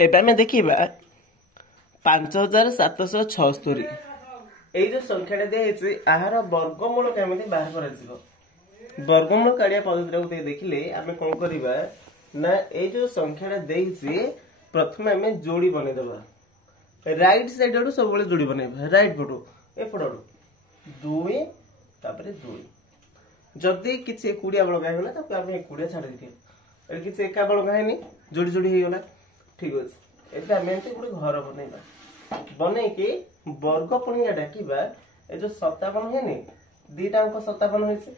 एबे आमे देखिबा 5776 এই যে সংখ্যাটা দিয়েছে আহার বর্গমূল কেমিতি বাহার করা বর্গমূল কাড়িয়া পদ্ধতিটাকে দেখিলে আমি কোন করিবা না এই যে সংখ্যাটা দেইছি প্রথমে আমি যোড়ি বনাই দেবা রাইট সাইড আড়ু सबले जोड़ी बनेबा राइट पटो ए पटो 2 तापर 2 जदी किछि 21 बळगा होला त आमे 21 छाडी दिते ए किछि एका बळगा हेनी जोड़ी जोड़ी हे होला ठीक अछि एबे आमे एते गुडी घर बनेबा बनै के वर्ग पणिया डाकिबा ए जो 57 हेनी दीटा अंक 57 होइसे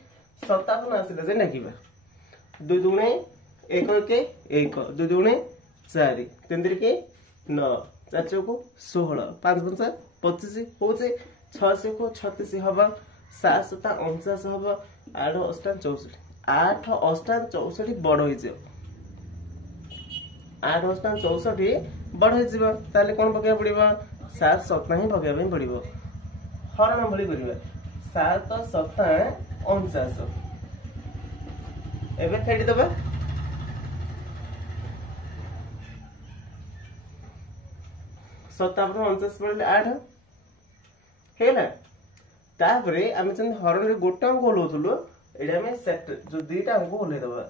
57 आसिले जे डाकिबा 2 दुणे 1 के 1 2 दुणे 4 3 के 9 4 को 16 5 5 25 होचे 6 को 36 हबा 7 7 49 हबा 8 8 64 8 8 64 बड़ होई जे 8 8 64 बड़ होई जिवो ताले कोन पके पड़िबो 7 7 ही पके पई पड़िबो हरण भली करिबा 7 7 49 एबे फेडी दबा 57 49 पड़ले 8 हेला तापरे आमे जन हरण रे गोटा अंक होलथुलो एडा में सेट जो दीटा अंक होले दबा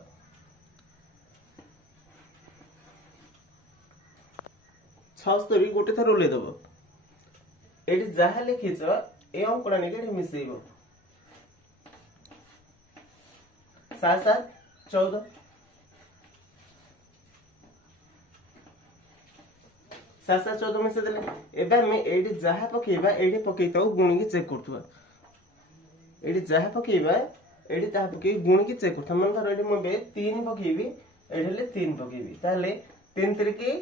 76 गोटे थर होले दबो एडी जहा लिखिछ ए अंकड़ा नेके मिसेइबो 7 7 14 7 7 14 मिसे देले एबे मैं एडी जहा पकेबा एडी पकेइताउ गुणी के चेक करथुवा एडी जहा पकेबा एडी ता पके गुणी के चेक करथुवा मन कर एडी म बे 3 पकेबी एडले 3 पकेबी ताले 3 3 के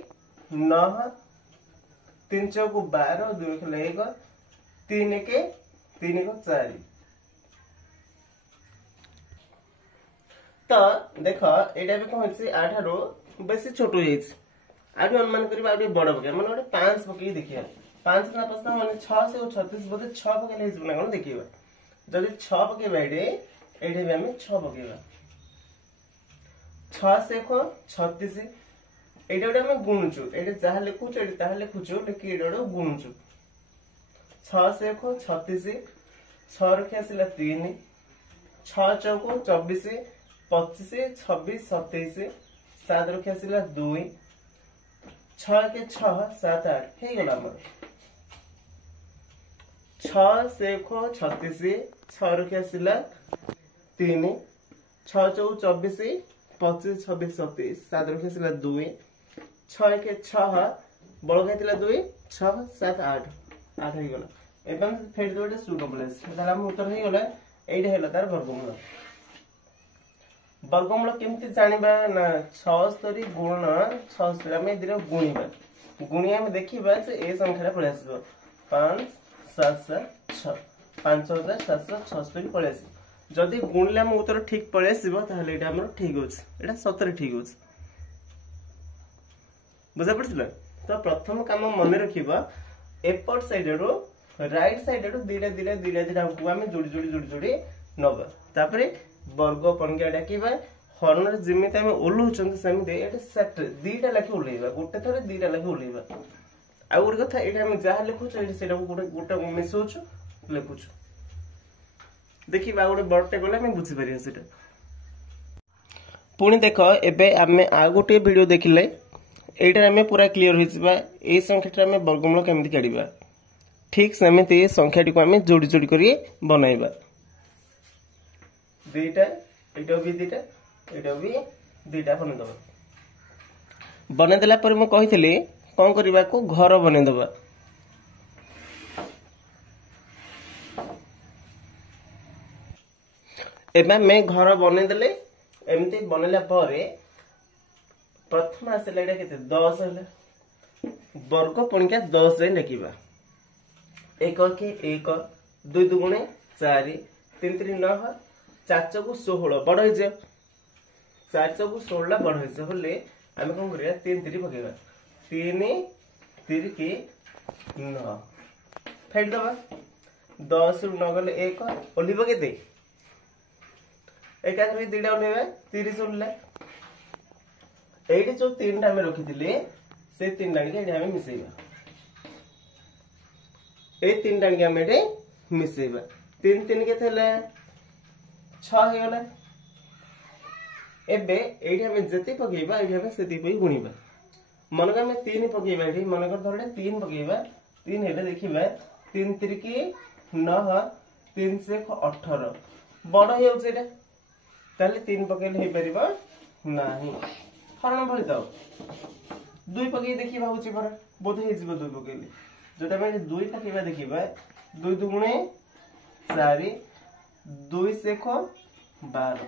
9 3 चौको 12 2 खेला 1 3 के 3 को 4 तो देखो एटा भी कहछि 8 रो बेसी छोटो होइछ आगे अनुमान करबा आगे बड़ पके मन ओटे 5 पके देखिया 5 ना पस्ता माने 6 से 36 बोले 6 पके ले जबना कोन देखिबा जदी 6 पके बाइडे एडे भी हमें 6 पकेबा 6 से को 36 एटा ओटा हम गुणुचु एटा जहा लिखुचु एटा ताहा लिखुचु लेकि एटा ओटा गुणुचु 6 से को 36 6 रखे आसिला 3 6 चौको 24 25 26 27 7 रखे आसिला 2 6 के 6 7 8 हे गला हमर 6 से को 36 6 रखे आसिला 3 6 चौ 24 25 26 27 7 रखे आसिला 2 6 के 6 बड़ गाइतिला 2 6 7 8 8 हे गला एबं फेर दोटे सुनो प्लस ताला हम उत्तर हे गला एइडे हेला तार वर्गमूल वर्गमूल केमति जानिबा ना 76 गुण 76 हम एदिरा गुणीबा गुणिया में देखिबा जे ए संख्या पळे आसीबो 5 7 7 6 5776 पळे आसी जदी गुणले हम उत्तर ठीक पळे आसीबो ताहले एटा हमर ठीक होछ एटा सतरे ठीक होछ बुझा पड़छला तो प्रथम काम मन रखिबा एपट साइड रो राइट साइड रो दीटा दीटा दीटा दीटा को हम जोड़ी जोड़ी जोड़ी जोड़ी नबा तापरे वर्ग पंक्या डाकिबा हरण रे जिमिते हम ओलुचन समिते एटा सेट दीटा लाखि ओलेबा गोटे थरे दीटा लाखि ओलेबा आ गोटे कथा एटा हम जहा लिखुछ एटा सेटा गोटे गोटे मिसोछु लिखुछु देखिबा गोटे बडटे गले हम बुझि परिया सेटा पुनी देखो एबे हमें आ गोटे वीडियो देखिले एटा हमें पूरा क्लियर होइबा ए संख्याटा हमें वर्गमूल केमति काढिबा ठीक समिति ए संख्याटी को हमें जोड़ी जोड़ी करी बनाइबा दीटा एटा भी दीटा एटा भी दीटा बने दबा बने देला पर म कहितली कोन करबा को घर बने दबा एबा मैं घर बने देले एमती बनेला पारे प्रथम आसला एटा केते 10 हला वर्ग पणिका 10 रे लिखिबा 1 के 1 2 दुगुणे 4 3 3 9 4 चौको 16 बड़ होई जे 4 चौको 16 बड़ होई जे होले हम कोन करिया 3 3 पकेबा 3 3 के 9 फेड दबा 10 रु 9 गले 1 ओलिबो केते एका थरी दीटा ओलेबा 30 ओलला एडी जो तीनटा हम रखिथिले से 3 डाणी के आम मिसेबा ए 3 डाणी के आम मिसेबा 3 3 के 6 हो गला एबे एठी हम जति पकेबा एठी हम सेति पई गुणीबा मनका हम 3 पकेबा एठी मनकर धरले 3 पकेबा 3 हेले देखिबा 3 3 की 9 3 से 18 बड़ हे होछ एटा ताले 3 पकेले हे परिबा नाही हरण भली जाओ 2 पके देखिबा होछि पर बोध हे जिवो 2 पकेले जटा हम 2 पकेबा देखिबा 2 दुगुणे 4 2 से 12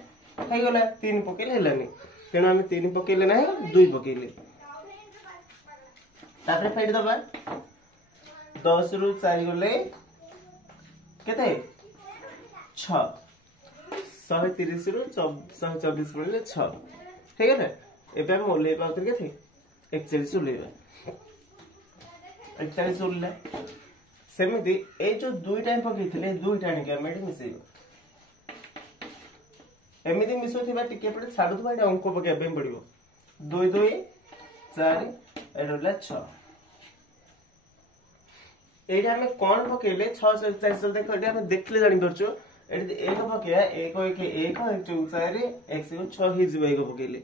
हे गला 3 पकेले हेलानी तेना हम 3 पकेले नाही 2 पकेले तापरे फेड दबा 10 रु 4 गले केते 6 130 रु 124 गले 6 ठीक है एबे हम ओले पाउतर केते 41 ओलेबा 41 ओले सेमिति ए जो 2 टाइम पकेथिले 2 टाइम के हम मिसेबो एमिति मिसोथिबा टिके पडे छाडुथबा एटा अंक पके बे पडिबो 2 2 4 एडला 6 एटा हम कोन पकेले 6 से 4 से देखो एटा हम देखले जानि परछो एटा 1 पकेया 1 1 1 1 4 1 से 6 ही जिबो 1 पकेले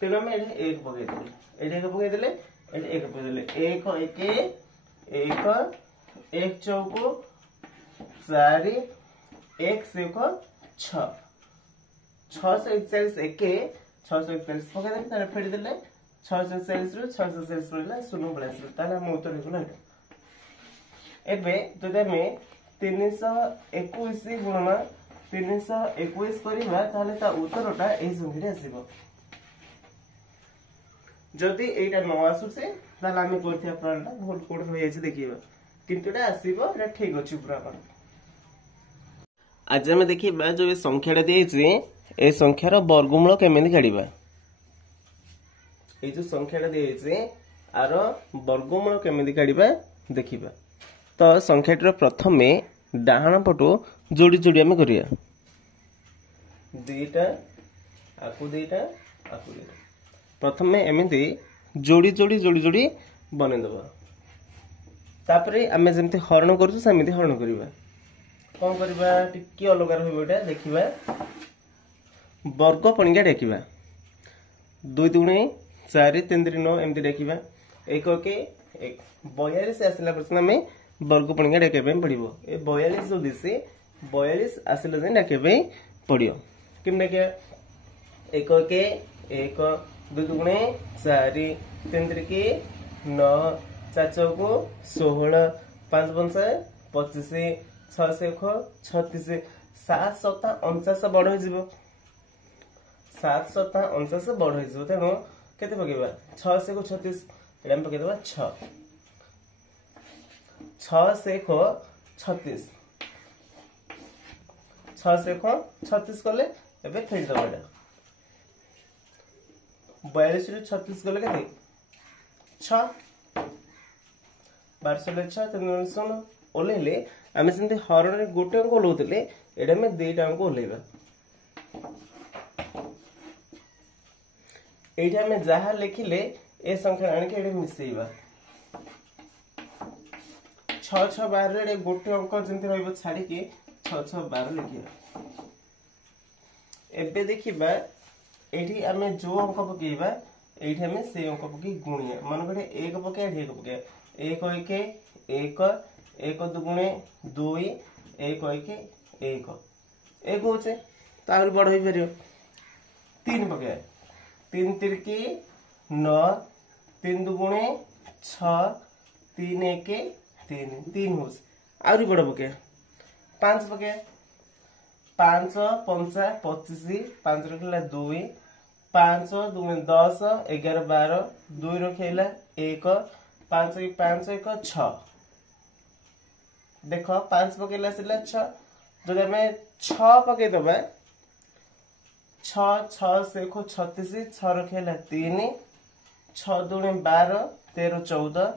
तेनो हम एटा 1 पके देले एटा 1 पके देले एटा 1 पके देले 1 1 1 1 चौको 4 1 से 6 641 1 641 पके देले तारे फेड देले 641 रु 641 रहला 0 प्लस ताले हम उत्तर हेकुना एबे जदे में 321 गुणना 321 करिबा ताले ता उत्तरटा ए संख्याटे आसीबो जदि एटा न आसु से ताले हम करथिया प्लानटा भूल कोड होय अछि देखिबा किंतु एटा आसीबो एटा ठीक अछि पूरा पर आज हम देखिबा जो ए संख्याटा देछि ए संख्यार वर्गमूल केमिति काढिबा ए जो संख्याटा देछि आर वर्गमूल केमिति काढिबा देखिबा तो संख्याटर प्रथमे डाहाण पटो जोड़ी जोड़ी आम करिया दुईटा आकु दुईटा आकु दुईटा प्रथमे एमिति जोड़ी जोड़ी जोड़ी जोड़ी बने दबा तापरे आमे जेमते हरण करछु सेमिति हरण करिबा कोन करिबा टिकी अलग रहइबो एटा देखिबा वर्ग पणिका देखिबा 2 दुणे 4 3 3 9 एमिति देखिबा 1 के 1 42 से आसला प्रश्न में वर्ग पणिका डाके पड़ो ए 42 जो दिसे 42 आसले जे डाके पड़ो किम डाके 1 के 1 2 दुगुणे 4 3 3 के 9 4 चौको 16 5 5 25 6 से 36 7 7 49 बढ़ हो 7 7 49 बढ़ हो तेणु केते पकेबा 6 से 36 एटा हम पकेदबा 6 6 से 36 6 से 36 कले एबे फेड दबा एटा 42 रु 36 गले केते 6 12 ले 6 3 ओलेले आमे सेंते हरण रे गोटे अंक ओलौतले एटा में दुईटा अंक ओलेबा एटा में जहा लिखिले ए संख्या आनि के एटा मिसेइबा 6 6 12 रे गोटे अंक जेंति रहइबो छाडी के 6 6 12 लिखिबा एबे देखिबा एठी आमे जो अंक पकेइबा एठी आमे से अंक पके गुणिया मन करे 1 पके 1 पके 1 1 1 दुगुणे 2 1 1 1 1 होचे तार बड़ होई परियो 3 पके 3 3 की 9 3 दुगुणे 6 3 1 3 3 होच आउरी बड़ पके 5 पके 5 5 25 5 रखला 2 5 2 10 11 12 2 रखेला 1 5 1 6 देखो 5 पकेला सिला 6 जदि हमें 6 पके दबा 6 6 से 36 6 रखेला 3 6 2 12 13 14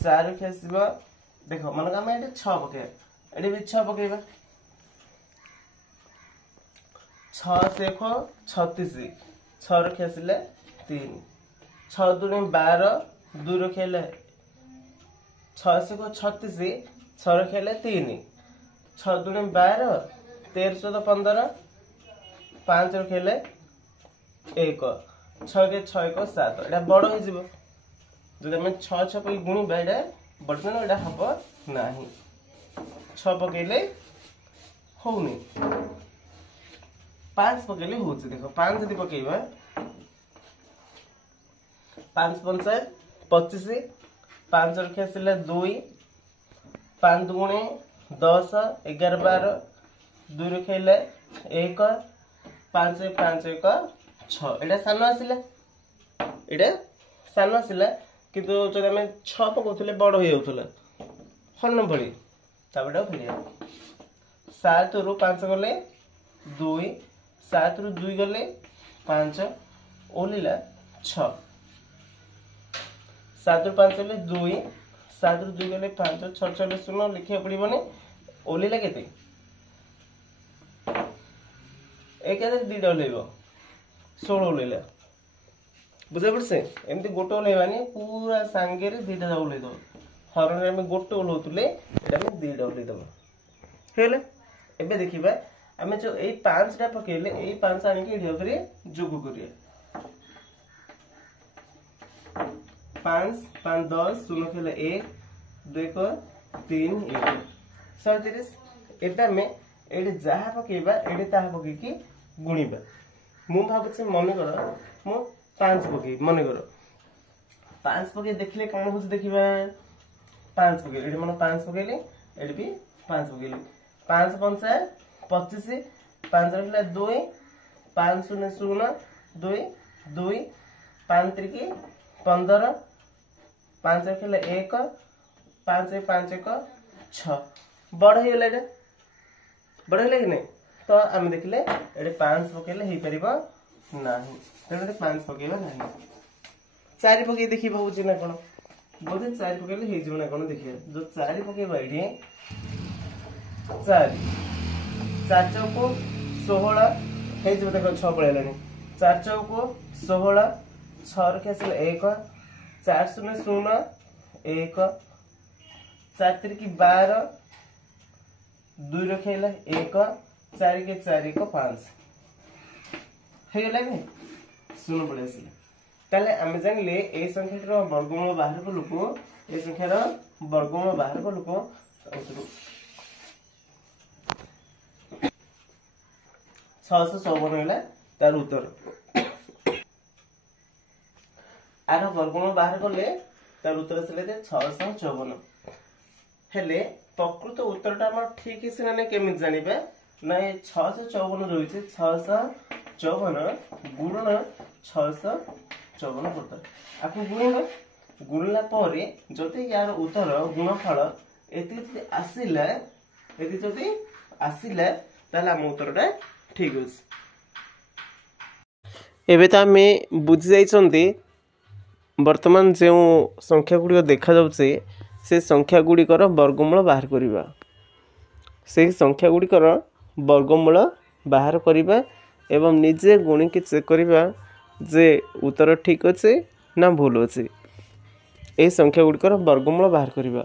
4 रखेसिबा देखो मन का में 6 पके एडी भी 6 पकेबा 6 से 36 6 रखेसिले 3 6 2 12 2 रखेले 636 6 रखेले 3 6 दूनी 12 13 14 15 5 रखेले 1 6 के 6 1 7 एटा बड़ हो जिवो जदि हम 6 6 पे गुणिबा एटा बर्तन एटा हबो नाही 6 पकेले होउनी 5 पकेले होउछ देखो 5 जदि पकेबा 5 5 25 5 रखे आसिले 2 5 दुगुणे 10 11 12 2 रखेले 1 5 5 1 6 एटा सान आसिले एटा सान आसिले किंतु जदि हम 6 पकोथले बड़ हो जाउथला हन भली ताबेटा फेरिया 7 रु 5 गले 2 7 रु 2 गले 5 ओलिला 6 7 रु 5 गले 2 7 रु 2 गले 5 6 6 0 लिखिया पड़िबने ओलिला केते एक आदर दीटा ओलेबो 16 ओलेला बुझे पड़से एमती गोटे ओलेबानी पूरा सांगे रे दीटा ओले दो हरण रे में गोटे ओलौतले एटा में दीटा ओले दबो हेले एबे देखिबा हमें जो ए 5 टा पकेले ए 5 आनी के एडी करे जोग करिया 5 5 10 शून्य खेले 1 2 को 3 1 37 एटा में एडी जहा पकेबा एडी ताहा पके की गुणीबा मु भाबुछे मन कर मु 5 पके मन कर 5 पके देखले कोन होछ देखिबा 5 पके एडी मन 5 पकेले एडी भी 5 पकेले 5 5 25 5 रखले 2 5 0 0 2 2 5 3 15 5 रखले 1 5 5 1 6 बड़ हो गला बड़ हो कि नहीं तो आम देखले एडे 5 पकेले हे परिबा नाही तेने 5 पकेबा नाही 4 पके देखि बहुची ना कोन बोधे 4 पकेले हे जिवना कोन देखिए जो 4 पकेबा एडी 4 4 चौको 16 हे जिवो देखो 6 पळेलानी 4 चौको 16 6 रखे आसिल 1 4 0 0 1 4 3 की 12 2 रखेला 1 4 के 4 1 5 हे लागनी सुनो पड़े आसिल ताले हम जानले ए संख्या रो वर्गमूल बाहर को लुको ए संख्या रो वर्गमूल बाहर को लुको 654 होला तार उत्तर आर वर्गमूल बाहर करले तार उत्तर आसले 654 हेले प्रकृत उत्तरटा हम ठीक से ना केमित जानिबे ना 654 रहिছে 654 गुणन 654 उत्तर आपको गुणन गुणला परे जति यार उत्तर गुणफल एति आसिला ताला हम उत्तरटा ठीक अछि एबे त हमें बुझि जाइछन्ती वर्तमान जो संख्या गुड़ी देखा जाउछे से संख्या गुड़िकर वर्गमूल बाहर करिबा से संख्या गुड़िकर वर्गमूल बाहर करिबा एवं निजे गुणी के चेक करिबा जे उत्तर ठीक अछि ना भूल अछि ए संख्या गुड़िकर वर्गमूल बाहर करिबा।